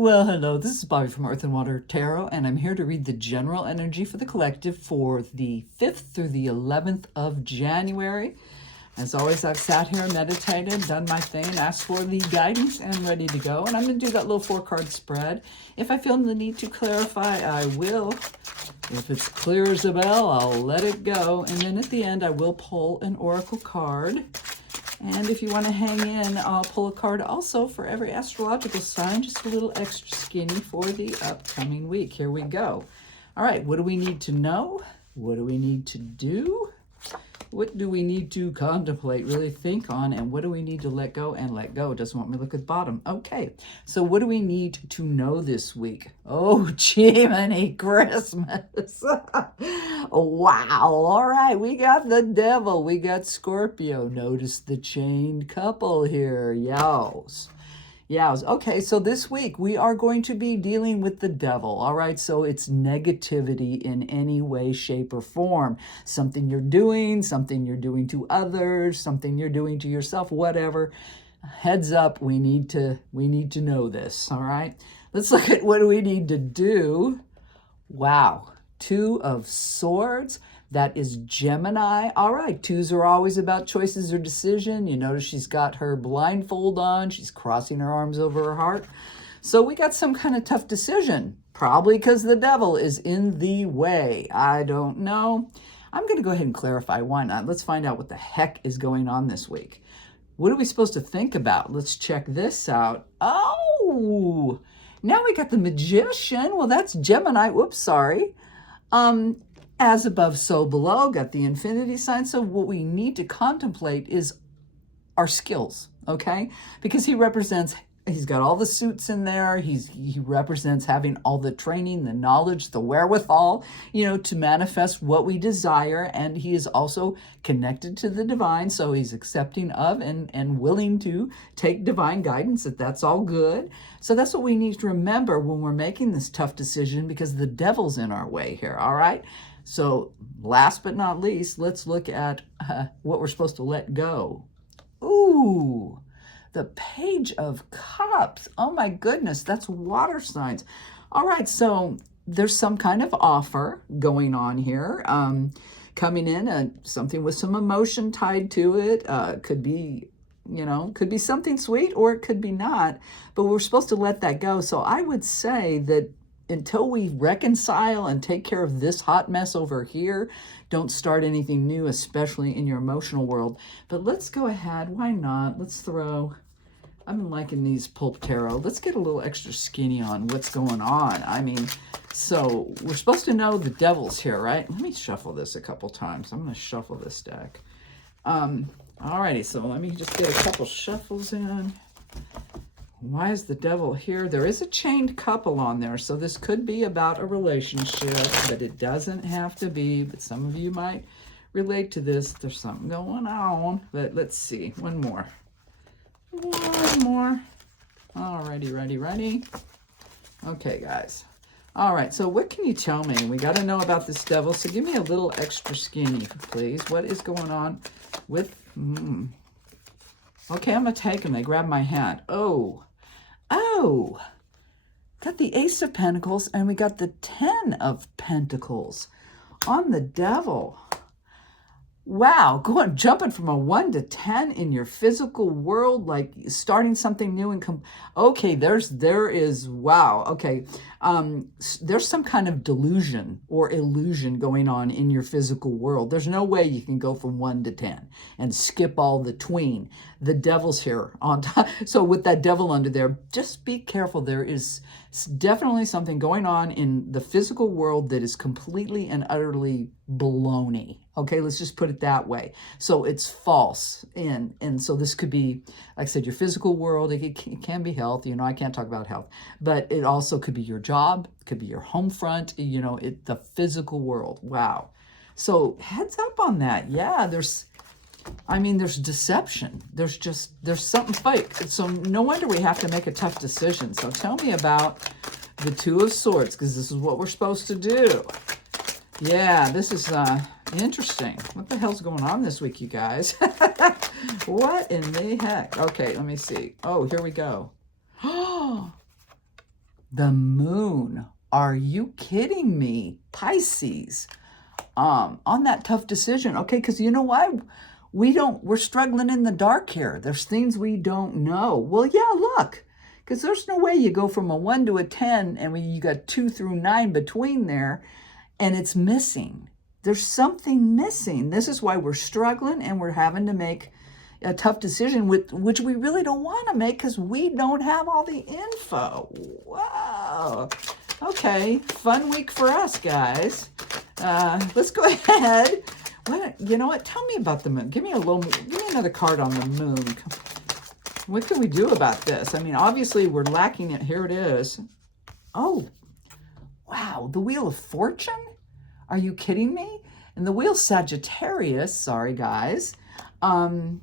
Well, hello, this is Bobby from Earth and Water Tarot, and I'm here to read the general energy for the collective for the 5th through the 11th of January. As always, I've sat here, meditated, done my thing, asked for the guidance, and ready to go. And I'm going to do that little 4-card spread. If I feel the need to clarify, I will. If it's clear as a bell, I'll let it go. And then at the end, I will pull an oracle card. And if you want to hang in, I'll pull a card also for every astrological sign, just a little extra skinny for the upcoming week. Here we go. All right, what do we need to know? What do we need to do? What do we need to contemplate, really think on, and what do we need to let go and let go? Doesn't want me to look at the bottom. Okay, so what do we need to know this week? Oh, Jiminy Christmas. Wow, all right, we got the devil, we got Scorpio. Notice the chained couple here, yows. Yes. Okay, so this week we are going to be dealing with the devil. All right, so it's negativity in any way, shape, or form. Something you're doing to others, something you're doing to yourself, whatever. Heads up, we need to know this. All right, let's look at what do we need to do. Wow, 2 of Swords. That is Gemini. All right, 2s are always about choices or decision. You notice she's got her blindfold on. She's crossing her arms over her heart. So we got some kind of tough decision, probably because the devil is in the way. I don't know. I'm going to go ahead and clarify. Why not? Let's find out what the heck is going on this week. What are we supposed to think about? Let's check this out. Oh, now we got the Magician. Well, that's Gemini. Whoops, sorry. As above, so below, got the infinity sign. So what we need to contemplate is our skills, okay? Because he's got all the suits in there. He represents having all the training, the knowledge, the wherewithal, to manifest what we desire. And he is also connected to the divine. So he's accepting of and willing to take divine guidance, that's all good. So that's what we need to remember when we're making this tough decision, because the devil's in our way here, all right? So last but not least, let's look at what we're supposed to let go. Ooh, the Page of Cups. Oh my goodness, that's water signs. All right, so there's some kind of offer going on here, coming in, something with some emotion tied to it. Could be something sweet, or it could be not, but we're supposed to let that go. So I would say that until we reconcile and take care of this hot mess over here, don't start anything new, especially in your emotional world. But let's go ahead. Why not? Let's throw, I've been liking these pulp tarot. Let's get a little extra skinny on what's going on. I mean, so we're supposed to know the devil's here, right? Let me shuffle this a couple times. I'm going to shuffle this deck. Alrighty, so let me just get a couple shuffles in. Why is the devil here? There is a chained couple on there, so this could be about a relationship, but it doesn't have to be. But some of you might relate to this. There's something going on, but let's see. One more. Alrighty, ready. Okay, guys. All right, so what can you tell me? We got to know about this devil, so give me a little extra skinny, please. What is going on with... Okay, I'm going to take them. They grab my hand. Oh, got the Ace of Pentacles, and we got the 10 of Pentacles on the devil. Wow, jumping from a 1 to 10 in your physical world, like starting something new and okay, there is wow. Okay, there's some kind of delusion or illusion going on in your physical world. There's no way you can go from 1 to 10 and skip all the tween. The devil's here on top. So with that devil under there, just be careful. There is definitely something going on in the physical world that is completely and utterly baloney. Okay, let's just put it that way. So it's false. And so this could be, like I said, your physical world. It can be health. I can't talk about health. But it also could be your job. It could be your home front. The physical world. Wow. So heads up on that. Yeah, there's deception. There's something fake. So no wonder we have to make a tough decision. So tell me about the 2 of Swords, because this is what we're supposed to do. Yeah, this is interesting. What the hell's going on this week, you guys? What in the heck? Okay, let me see. Oh, here we go. The moon. Are you kidding me? Pisces. On that tough decision. Okay, because you know why? We're struggling in the dark here. There's things we don't know. Well, yeah, look. Because there's no way you go from a 1 to a 10 and you got 2 through 9 between there and it's missing. There's something missing. This is why we're struggling and we're having to make a tough decision which we really don't want to make because we don't have all the info. Wow. Okay, fun week for us, guys. Let's go ahead. You know what? Tell me about the moon. Give me another card on the moon. What can we do about this? I mean, obviously we're lacking it. Here it is. Oh, wow. The Wheel of Fortune? Are you kidding me? And the Wheel Sagittarius. Sorry, guys. Wow.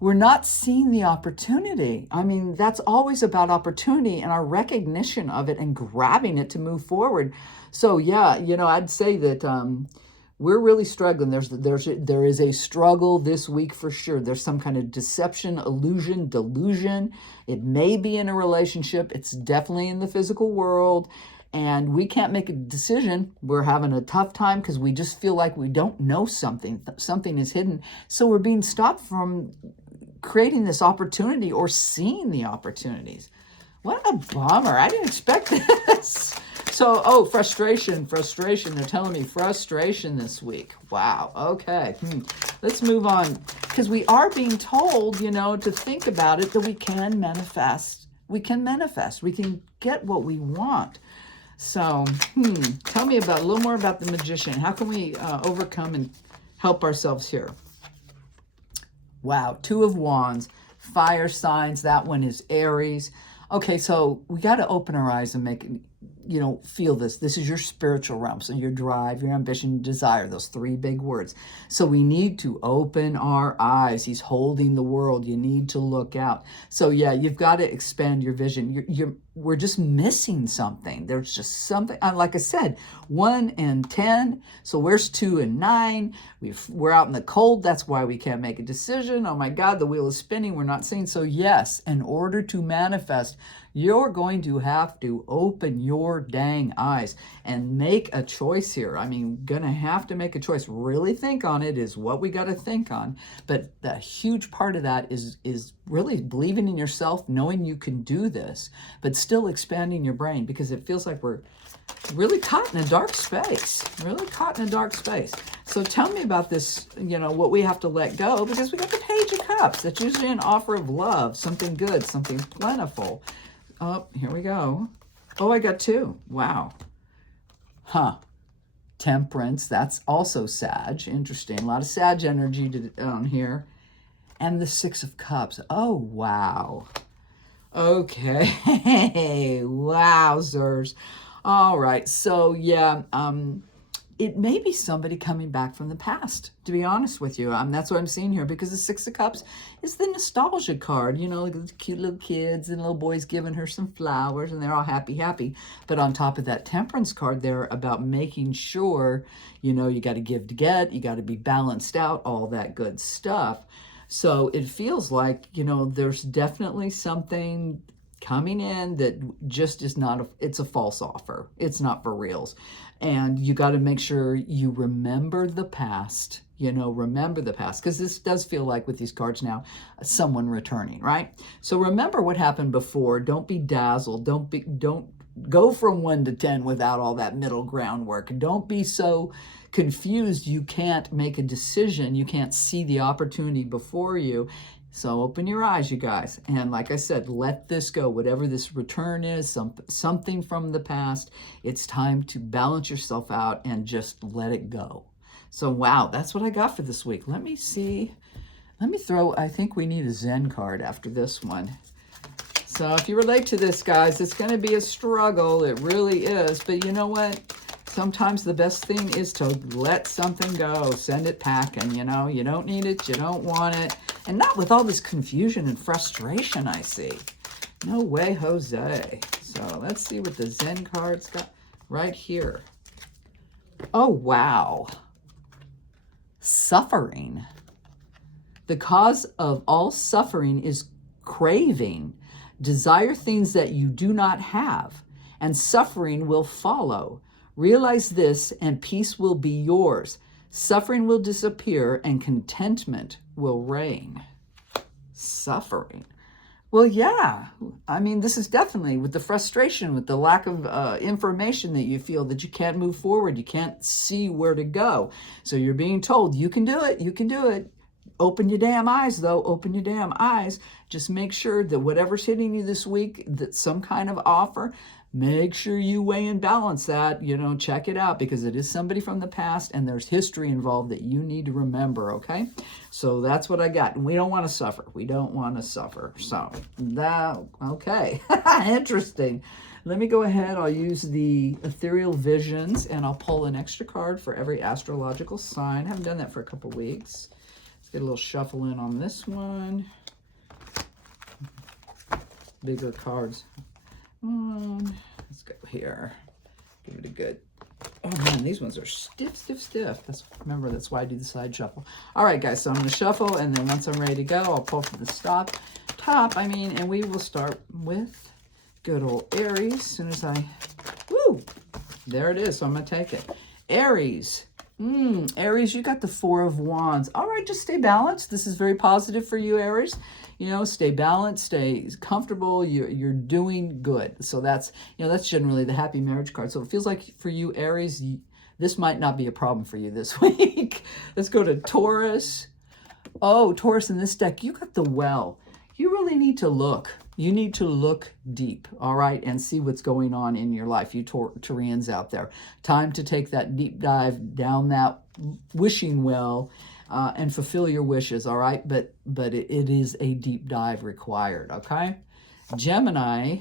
We're not seeing the opportunity. I mean, that's always about opportunity and our recognition of it and grabbing it to move forward. So yeah, you know, I'd say that we're really struggling. There is a struggle this week for sure. There's some kind of deception, illusion, delusion. It may be in a relationship. It's definitely in the physical world. And we can't make a decision. We're having a tough time because we just feel like we don't know something. Something is hidden. So we're being stopped from creating this opportunity or seeing the opportunities. What a bummer. I didn't expect this. So, oh, frustration. They're telling me frustration this week. Wow. Okay. Let's move on. Because we are being told, you know, to think about it, that we can manifest. We can get what we want. So, tell me a little more about the Magician. How can we overcome and help ourselves here? Wow, 2 of Wands, fire signs. That one is Aries. Okay, so we got to open our eyes and make, you know, feel this. This is your spiritual realm. So your drive, your ambition, desire, those 3 big words. So we need to open our eyes. He's holding the world. You need to look out. So yeah, you've got to expand your vision. We're just missing something. There's just something, like I said, 1 and 10. So where's 2 and 9? We're out in the cold. That's why we can't make a decision. Oh my God, the wheel is spinning. We're not seeing. So yes, in order to manifest, you're going to have to open your dang eyes and make a choice here. I mean, gonna have to make a choice. Really think on it is what we got to think on. But the huge part of that is really believing in yourself, knowing you can do this, but still expanding your brain, because it feels like we're really caught in a dark space. So tell me about this, you know, what we have to let go, because we got the Page of Cups. That's usually an offer of love, something good, something plentiful. Oh, here we go. Oh, I got 2. Wow. Temperance. That's also Sag. Interesting. A lot of Sag energy on here. And the 6 of Cups. Oh, wow. Okay. Wowzers. All right. So, yeah, it may be somebody coming back from the past, to be honest with you. That's what I'm seeing here, because the 6 of Cups is the nostalgia card. You know, like the cute little kids and little boys giving her some flowers, and they're all happy. But on top of that Temperance card, they're about making sure, you know, you got to give to get, you got to be balanced out, all that good stuff. So it feels like, you know, there's definitely something coming in that just is not, it's a false offer. It's not for reals. And you got to make sure you remember the past, you know, remember the past, because this does feel like with these cards now, someone returning, right? So remember what happened before. Don't be dazzled. Don't go from 1 to 10 without all that middle ground work. Don't be so confused you can't make a decision. You can't see the opportunity before you. So open your eyes, you guys. And like I said, let this go. Whatever this return is, something from the past, it's time to balance yourself out and just let it go. So wow, that's what I got for this week. Let me see. Let me throw, I think we need a Zen card after this one. So if you relate to this, guys, it's going to be a struggle. It really is. But you know what? Sometimes the best thing is to let something go. Send it packing, you know. You don't need it. You don't want it. And not with all this confusion and frustration I see. No way, Jose. So let's see what the Zen card's got right here. Oh, wow. Suffering. The cause of all suffering is craving. Desire things that you do not have, and suffering will follow. Realize this, and peace will be yours. Suffering will disappear, and contentment will reign. Suffering. Well, yeah. I mean, this is definitely with the frustration, with the lack of information that you feel that you can't move forward, you can't see where to go. So you're being told, you can do it, you can do it. Open your damn eyes, though. Open your damn eyes. Just make sure that whatever's hitting you this week, that some kind of offer, make sure you weigh and balance that. Check it out, because it is somebody from the past and there's history involved that you need to remember, okay? So that's what I got. We don't want to suffer. We don't want to suffer. So, okay. Interesting. Let me go ahead. I'll use the Ethereal Visions, and I'll pull an extra card for every astrological sign. I haven't done that for a couple weeks. Get a little shuffle in on this one. Bigger cards. Let's go here. Give it a good. Oh man, these ones are stiff, stiff, stiff. Remember, that's why I do the side shuffle. All right, guys. So I'm going to shuffle, and then once I'm ready to go, I'll pull for the top. And we will start with good old Aries. As soon as there it is. So I'm going to take it. Aries. Aries, you got the Four of Wands. All right, just stay balanced. This is very positive for you, Aries. Stay balanced, stay comfortable. You're doing good. So that's generally the happy marriage card. So it feels like for you, Aries, this might not be a problem for you this week. Let's go to Taurus. Oh, Taurus, in this deck, you got the Well. You really need to look. You need to look deep, all right, and see what's going on in your life, you Taurians out there. Time to take that deep dive down that wishing well and fulfill your wishes, all right? But it is a deep dive required, okay? Gemini,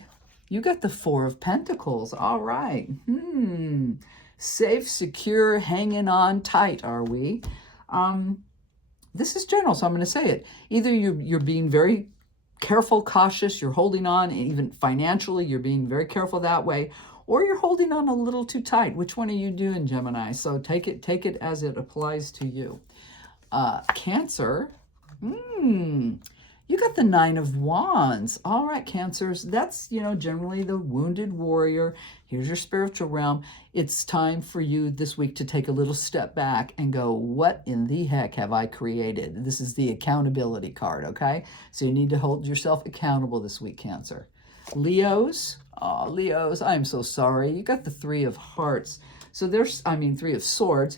you got the Four of Pentacles, all right. Safe, secure, hanging on tight, are we? This is general, so I'm going to say it. Either you're being very careful, cautious, you're holding on, and even financially, you're being very careful that way, or you're holding on a little too tight. Which one are you doing, Gemini? So take it as it applies to you. Cancer, you got the Nine of Wands. All right, Cancers, that's, generally the wounded warrior. Here's your spiritual realm. It's time for you this week to take a little step back and go, what in the heck have I created? This is the accountability card, okay? So you need to hold yourself accountable this week, Cancer. Leos, I'm so sorry. You got the Three of Hearts. So Three of Swords.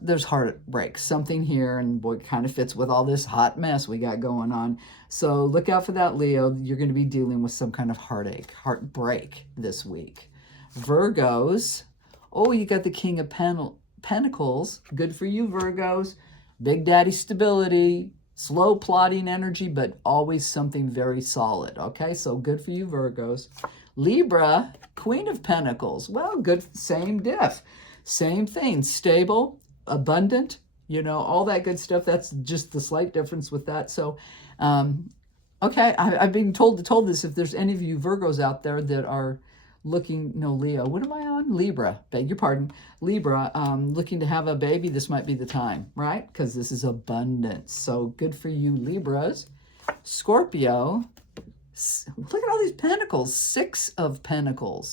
There's heartbreak, something here, and boy, it kind of fits with all this hot mess we got going on. So look out for that, Leo. You're going to be dealing with some kind of heartbreak this week. Virgos, you got the King of Pentacles. Good for you, Virgos. Big Daddy stability, slow plotting energy, but always something very solid. Okay, so good for you, Virgos. Libra, Queen of Pentacles. Well, good, same diff. Same thing, stable, abundant, all that good stuff. That's just the slight difference with that. So, okay, I've been told this. If there's any of you Virgos out there that are looking, no, Leo, what am I on? Libra, beg your pardon. Libra, looking to have a baby, this might be the time, right? Because this is abundance. So good for you, Libras. Scorpio, look at all these pentacles. Six of Pentacles.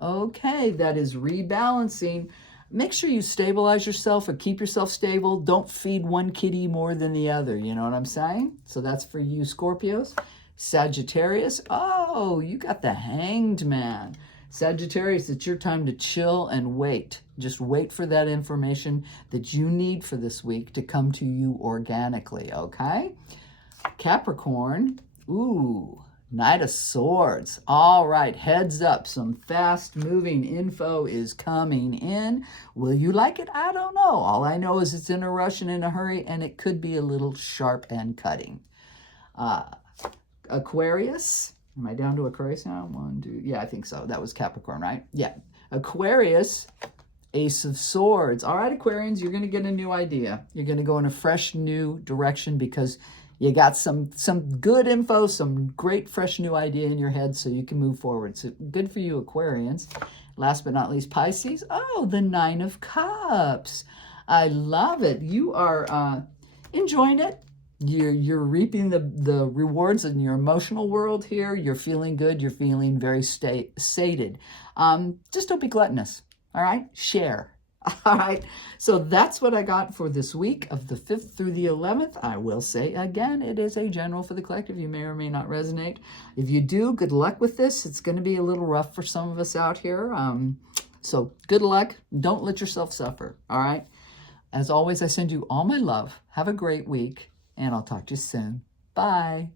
Okay, that is rebalancing. Make sure you stabilize yourself or keep yourself stable. Don't feed one kitty more than the other. You know what I'm saying? So that's for you, Scorpios. Sagittarius, you got the Hanged Man. Sagittarius, it's your time to chill and wait. Just wait for that information that you need for this week to come to you organically, okay? Capricorn, Knight of Swords. All right, heads up. Some fast-moving info is coming in. Will you like it? I don't know. All I know is it's in a rush and in a hurry, and it could be a little sharp and cutting. Aquarius. Am I down to Aquarius now? 1, 2. Yeah, I think so. That was Capricorn, right? Yeah. Aquarius, Ace of Swords. All right, Aquarians, you're going to get a new idea. You're going to go in a fresh new direction because you got some good info, some great fresh new idea in your head so you can move forward. So good for you, Aquarians. Last but not least, Pisces. The Nine of Cups. I love it. You are enjoying it. You're reaping the rewards in your emotional world here. You're feeling good. You're feeling very sated. Just don't be gluttonous. All right? Share. All right. So that's what I got for this week of the 5th through the 11th. I will say again, it is a general for the collective. You may or may not resonate. If you do, good luck with this. It's going to be a little rough for some of us out here. So good luck. Don't let yourself suffer. All right. As always, I send you all my love. Have a great week, and I'll talk to you soon. Bye.